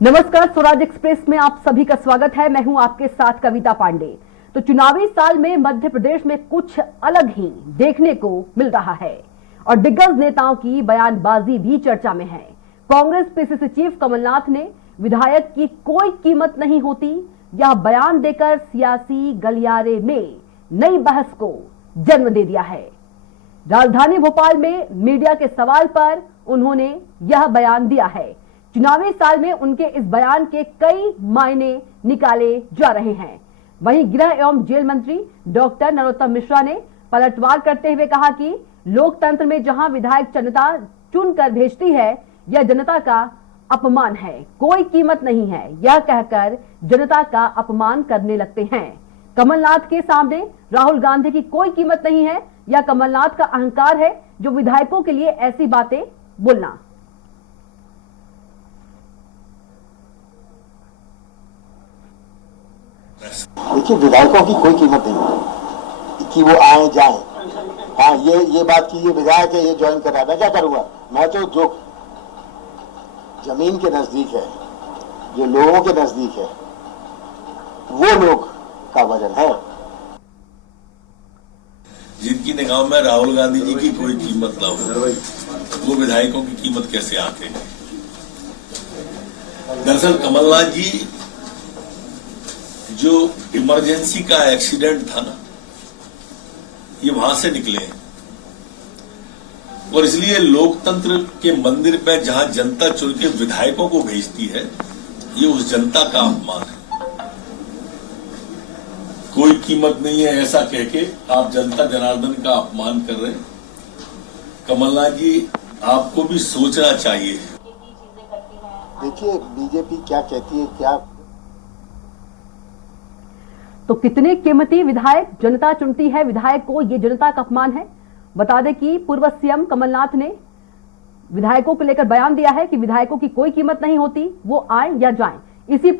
नमस्कार, स्वराज एक्सप्रेस में आप सभी का स्वागत है। मैं हूं आपके साथ कविता पांडे। तो चुनावी साल में मध्य प्रदेश में कुछ अलग ही देखने को मिल रहा है और दिग्गज नेताओं की बयानबाजी भी चर्चा में है। कांग्रेस पीसीसी चीफ कमलनाथ ने विधायक की कोई कीमत नहीं होती यह बयान देकर सियासी गलियारे में नई बहस को जन्म दे दिया है। राजधानी भोपाल में मीडिया के सवाल पर उन्होंने यह बयान दिया है। चुनावी साल में उनके इस बयान के कई मायने निकाले जा रहे हैं। वहीं गृह एवं जेल मंत्री डॉक्टर नरोत्तम मिश्रा ने पलटवार करते हुए कहा कि लोकतंत्र में जहां विधायक जनता चुनकर भेजती है यह जनता का अपमान है, कोई कीमत नहीं है, यह कहकर जनता का अपमान करने लगते हैं। कमलनाथ के सामने राहुल गांधी की कोई कीमत नहीं है, यह कमलनाथ का अहंकार है जो विधायकों के लिए ऐसी बातें बोलना। देखिए, विधायकों की कोई कीमत नहीं है कि वो आए जाए। हाँ, ये बात की ये विधायक है, ये ज्वाइन कर रहा है, मैं क्या करूंगा? मैं तो जो जमीन के नजदीक है, जो लोगों के नजदीक है, वो लोग का वजन है। जिनकी निगाह में राहुल गांधी जी की कोई कीमत ना हो, वो विधायकों की कीमत कैसे आते हैं? दरअसल कमलनाथ जी जो इमरजेंसी का एक्सीडेंट था ना, ये वहां से निकले हैं और इसलिए लोकतंत्र के मंदिर में जहां जनता चुन के विधायकों को भेजती है, ये उस जनता का अपमान है। कोई कीमत नहीं है ऐसा कह के आप जनता जनार्दन का अपमान कर रहे हैं। कमलनाथ जी, आपको भी सोचना चाहिए। देखिए, बीजेपी क्या कहती है, क्या तो कितने कीमती विधायक जनता चुनती है विधायक को, ये जनता का अपमान है। बता दें कि पूर्व सीएम कमलनाथ ने विधायकों को लेकर बयान दिया है कि विधायकों की कोई कीमत नहीं होती, वो आए या जाएं। इसी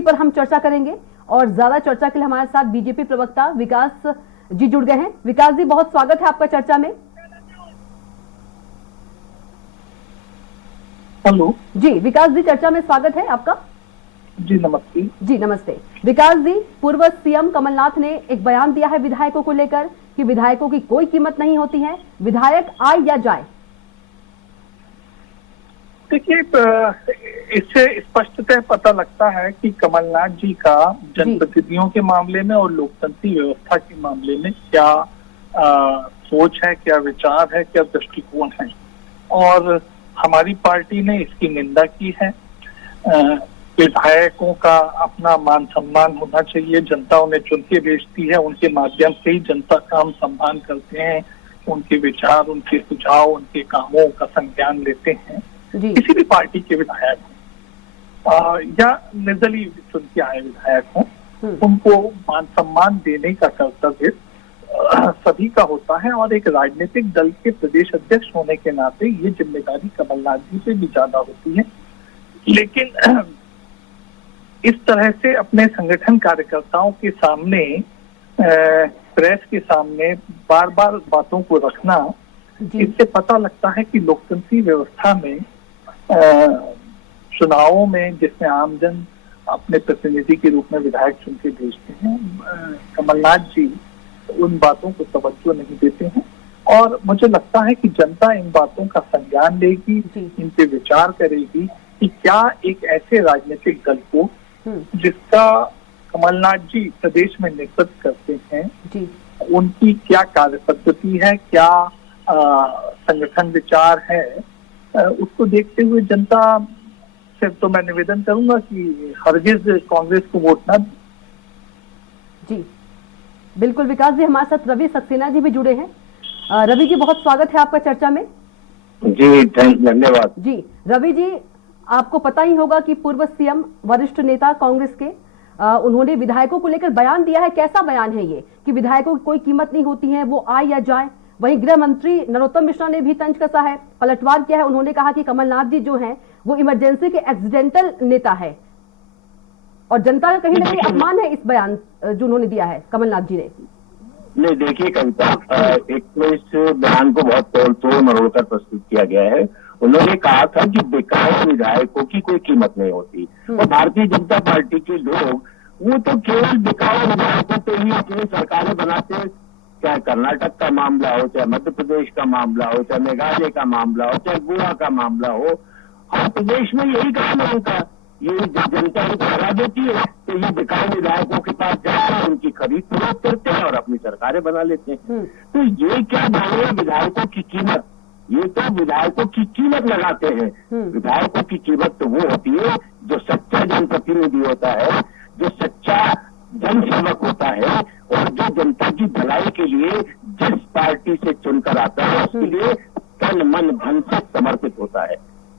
पर हम चर्चा करेंगे और ज्यादा चर्चा के लिए हमारे साथ बीजेपी प्रवक्ता विकास जी जुड़ गए हैं। विकास जी, बहुत स्वागत है आपका चर्चा में। हेलो जी विकास जी, चर्चा में स्वागत है आपका। जी नमस्ते। जी नमस्ते विकास जी, पूर्व सीएम कमलनाथ ने एक बयान दिया है विधायकों को लेकर कि विधायकों की कोई कीमत नहीं होती है, विधायक आए या जाए। देखिए, इससे स्पष्टतः पता लगता है कि कमलनाथ जी का जनप्रतिनिधियों के मामले में और लोकतांत्रिक व्यवस्था के मामले में क्या सोच है, क्या विचार है, क्या दृष्टिकोण है। और हमारी पार्टी ने इसकी निंदा की है। विधायकों का अपना मान सम्मान होना चाहिए। जनता उन्हें चुन के भेजती है, उनके माध्यम से ही जनता का हम सम्मान करते हैं, उनके विचार, उनके सुझाव, उनके कामों का संज्ञान लेते हैं। किसी भी पार्टी के विधायक हो या निर्दलीय चुन के आए विधायक हो, उनको मान सम्मान देने का कर्तव्य सभी का होता है। और एक राजनीतिक दल के प्रदेश अध्यक्ष होने के नाते ये जिम्मेदारी कमलनाथ जी से भी ज्यादा होती है। लेकिन इस तरह से अपने संगठन कार्यकर्ताओं के सामने, प्रेस के सामने बार बार बातों को रखना, इससे पता लगता है कि लोकतंत्रीय व्यवस्था में चुनावों में जिसमें आमजन अपने प्रतिनिधि के रूप में विधायक चुन के भेजते हैं, कमलनाथ जी उन बातों को तवज्जो नहीं देते हैं। और मुझे लगता है कि जनता इन बातों का संज्ञान लेगी, इन पे विचार करेगी कि क्या एक ऐसे राजनीतिक दल को जिसका कमलनाथ जी प्रदेश में नेतृत्व करते हैं, उनकी क्या कार्य पद्धति है, क्या संगठन विचार है, उसको देखते हुए जनता से तो मैं निवेदन करूंगा कि हरगिज कांग्रेस को वोट ना दें। जी बिल्कुल विकास जी, हमारे साथ रवि सक्सेना जी भी जुड़े हैं। रवि जी, बहुत स्वागत है आपका चर्चा में। जी धन्यवाद। जी रवि जी, आपको पता ही होगा कि पूर्व सीएम वरिष्ठ नेता कांग्रेस के उन्होंने विधायकों को लेकर बयान दिया है। कैसा बयान है ये कि विधायकों की कोई कीमत नहीं होती है, वो आए या जाए। वहीं गृह मंत्री नरोत्तम मिश्रा ने भी तंज कसा है, पलटवार किया है। उन्होंने कहा कि कमलनाथ जी जो हैं वो इमरजेंसी के एक्सीडेंटल नेता है और जनता का कहीं ना कहीं अपमान है इस बयान जो उन्होंने दिया है कमलनाथ जी ने। नहीं, देखिए कविता, एक तो इस बयान को बहुत तोड़ मरोड़ कर प्रस्तुत किया गया है। उन्होंने कहा था कि बिकाऊ विधायकों की कोई कीमत नहीं होती, और भारतीय जनता पार्टी के लोग वो तो केवल बिकाऊ विधायकों पे ही अपनी सरकारें बनाते हैं। चाहे कर्नाटक का मामला हो, चाहे मध्य प्रदेश का मामला हो, चाहे मेघालय का मामला हो, चाहे गोवा का मामला हो, हर प्रदेश में यही काम है उनका। ये जनता को हरा देती है तो ये बिकाऊ विधायकों के पास जाकर उनकी खरीद फरोख्त करते हैं और अपनी सरकारें बना लेते हैं। तो ये क्या मांगे विधायकों की कीमत? ये तो विधायकों की कीमत लगाते हैं। विधायकों की कीमत तो वो होती है जो सच्चा जनप्रतिनिधि होता है, जो सच्चा जनसेवक होता है, और जो जनता की भलाई के लिए जिस पार्टी से चुनकर आता है उसके लिए तन मन धन से समर्पित होता है।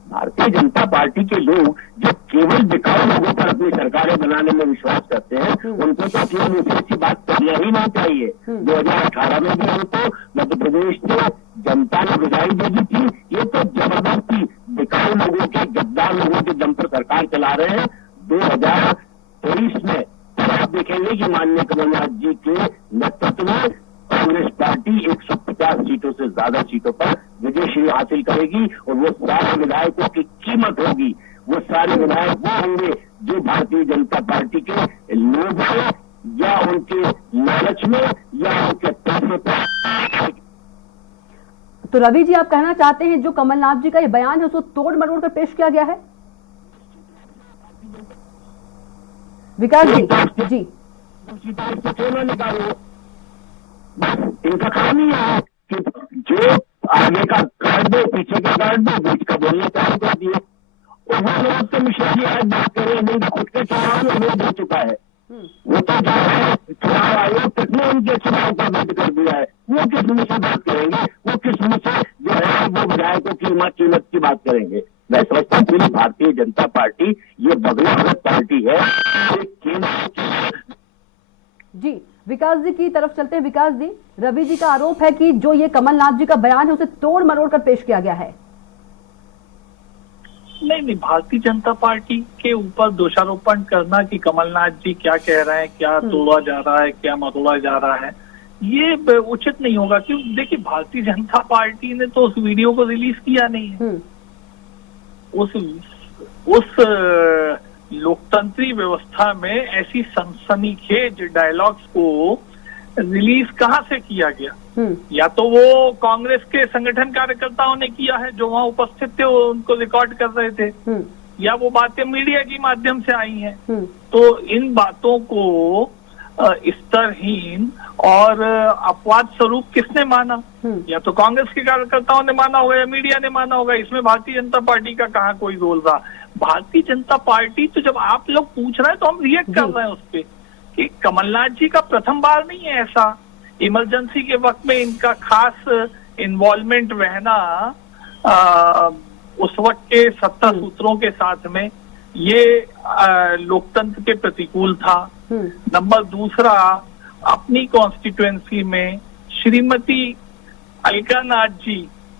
भारतीय जनता पार्टी के लोग जो केवल बिकाऊ लोगों पर अपनी सरकारें बनाने में विश्वास करते हैं, उनको तो केवल ऐसी बात करना ही नहीं चाहिए। 2018 में भी उनको मध्य प्रदेश से जनता ने विदाई दे दी थी। ये तो जबरदस्ती बिकाऊ लोगों के, गद्दार लोगों के दम पर सरकार चला रहे हैं। 2023 में आप देखेंगे कि माननीय कमलनाथ जी के नेतृत्व में कांग्रेस पार्टी 150 सीटों से ज्यादा सीटों पर विजय श्री हासिल करेगी, और वो सारे विधायकों की कीमत होगी। वो सारे विधायक वो होंगे जो भारतीय जनता पार्टी के लोग हैं, या उनके लालच में, या उनके पैसे पर। तो रवि जी, आप कहना चाहते हैं जो कमलनाथ जी का ये बयान है उसको तोड़ मरोड़ कर पेश किया गया है? विकास जी निकालो, इनका काम ही है कि जो आगे का काट दो, पीछे का काट दो, बीच का बोलना चालू कर दिए। और वो लोग तो मिश्रा जी आज बात करें, नहीं खुद के चुनाव में वो दे चुका है। वो तो जो है चुनाव आयोग किसने उनके चुनाव का रद्द कर दिया है, वो किस मुंह से बात करेंगे? वो किस मुंह से जो है वो विधायकों की कीमत की बात करेंगे? मैं समझता हूँ पूरी भारतीय जनता पार्टी ये बगला भगत पार्टी है। जी, विकास जी की तरफ चलते हैं। विकास जी, रवि जी का आरोप है कि जो ये कमलनाथ जी का बयान है उसे तोड़ मरोड़ कर पेश किया गया है। नहीं, भारतीय जनता पार्टी के ऊपर दोषारोपण करना कि कमलनाथ जी क्या कह रहे हैं, क्या तोड़ा जा रहा है, क्या मरोड़ा जा रहा है, ये उचित नहीं होगा। क्योंकि देखिए, भारतीय जनता पार्टी ने तो उस वीडियो को रिलीज किया नहीं है। उस लोकतंत्री व्यवस्था में ऐसी सनसनीखेज डायलॉग्स को रिलीज कहाँ से किया गया? या तो वो कांग्रेस के संगठन कार्यकर्ताओं ने किया है जो वहां उपस्थित थे, वो उनको रिकॉर्ड कर रहे थे, या वो बातें मीडिया के माध्यम से आई हैं। तो इन बातों को स्तरहीन और अपवाद स्वरूप किसने माना? या तो कांग्रेस के कार्यकर्ताओं ने माना होगा या मीडिया ने माना होगा। इसमें भारतीय जनता पार्टी का कहाँ कोई रोल रहा? भारतीय जनता पार्टी तो जब आप लोग पूछ रहे हैं तो हम रिएक्ट कर रहे हैं उस पर कि कमलनाथ जी का प्रथम बार नहीं है ऐसा। इमरजेंसी के वक्त में इनका खास इन्वॉल्वमेंट रहना उस वक्त के सत्ता सूत्रों के साथ में ये लोकतंत्र के प्रतिकूल था। नंबर दूसरा, अपनी कॉन्स्टिट्यूएंसी में श्रीमती अलका नाथ जी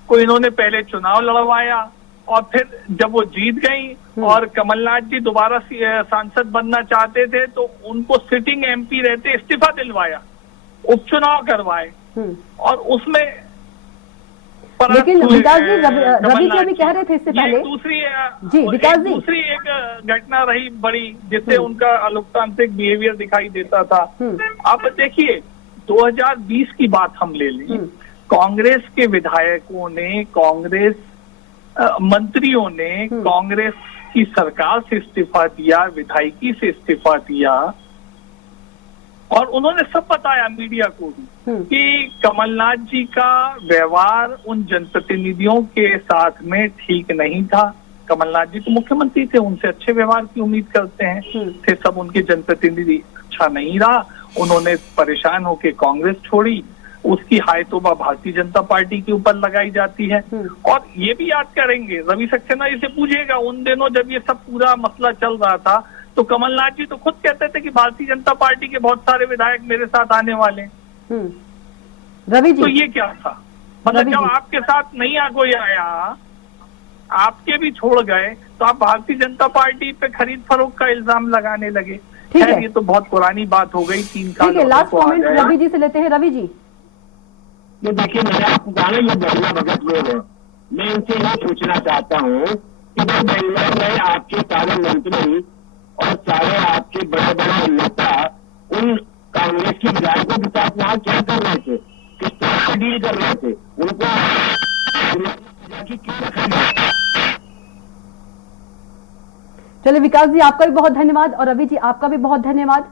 को इन्होंने पहले चुनाव लड़वाया, और फिर जब वो जीत गई और कमलनाथ जी दोबारा सांसद बनना चाहते थे तो उनको सिटिंग एमपी रहते इस्तीफा दिलवाया, उपचुनाव करवाए, और उसमें लेकिन विकास जी, रवि जी अभी कह रहे थे इससे पहले दूसरी एक घटना रही बड़ी जिससे उनका अलोकतांत्रिक बिहेवियर दिखाई देता था। अब देखिए, 2020 की बात हम ले लें, कांग्रेस के विधायकों ने, कांग्रेस मंत्रियों ने कांग्रेस की सरकार से इस्तीफा दिया, विधायकी से इस्तीफा दिया, और उन्होंने सब बताया मीडिया को भी कि कमलनाथ जी का व्यवहार उन जनप्रतिनिधियों के साथ में ठीक नहीं था। कमलनाथ जी तो मुख्यमंत्री थे, उनसे अच्छे व्यवहार की उम्मीद करते हैं, थे सब उनके जनप्रतिनिधि। अच्छा नहीं रहा, उन्होंने परेशान होकर कांग्रेस छोड़ी, उसकी हाय तौबा भारतीय जनता पार्टी के ऊपर लगाई जाती है। और ये भी याद करेंगे, रवि सक्सेना जी से पूछिएगा, उन दिनों जब ये सब पूरा मसला चल रहा था तो कमलनाथ जी तो खुद कहते थे कि भारतीय जनता पार्टी के बहुत सारे विधायक मेरे साथ आने वाले। रवि जी, तो ये क्या था? मतलब जब आपके साथ नहीं कोई आया, आपके भी छोड़ गए, तो आप भारतीय जनता पार्टी पे खरीद फरोख्त का इल्जाम लगाने लगे। ठीक है, ये तो बहुत पुरानी बात हो गई, 3 साल ठीक है। हो गए लास्ट तो आ कमेंट गया। रवि जी से लेते हैं। रवि जी, ये देखिए, मैंने आपको कहा ना, ये महिला भगत लोग हैं। मैं इनसे ये पूछना चाहता हूँ कि भाई महिला में आपके सारे मंत्री और सारे आपके बड़े बड़े नेता उन कांग्रेस के विधायकों के साथ वहां क्या कर रहे थे, किस तरह से डील कर रहे थे, उनको क्यों रखा गया? चलिए विकास जी आपका भी बहुत धन्यवाद और रवि जी आपका भी बहुत धन्यवाद।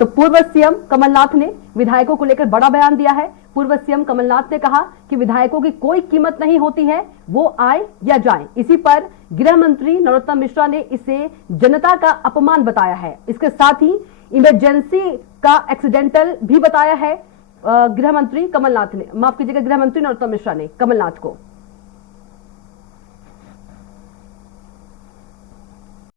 तो पूर्व सीएम कमलनाथ ने विधायकों को लेकर बड़ा बयान दिया है। पूर्व सीएम कमलनाथ ने कहा कि विधायकों की कोई कीमत नहीं होती है, वो आए या जाएं। इसी पर गृह मंत्री नरोत्तम मिश्रा ने इसे जनता का अपमान बताया है। इसके साथ ही इमरजेंसी का एक्सीडेंटल भी बताया है गृह मंत्री कमलनाथ ने, माफ कीजिएगा, गृह मंत्री नरोत्तम मिश्रा ने कमलनाथ को।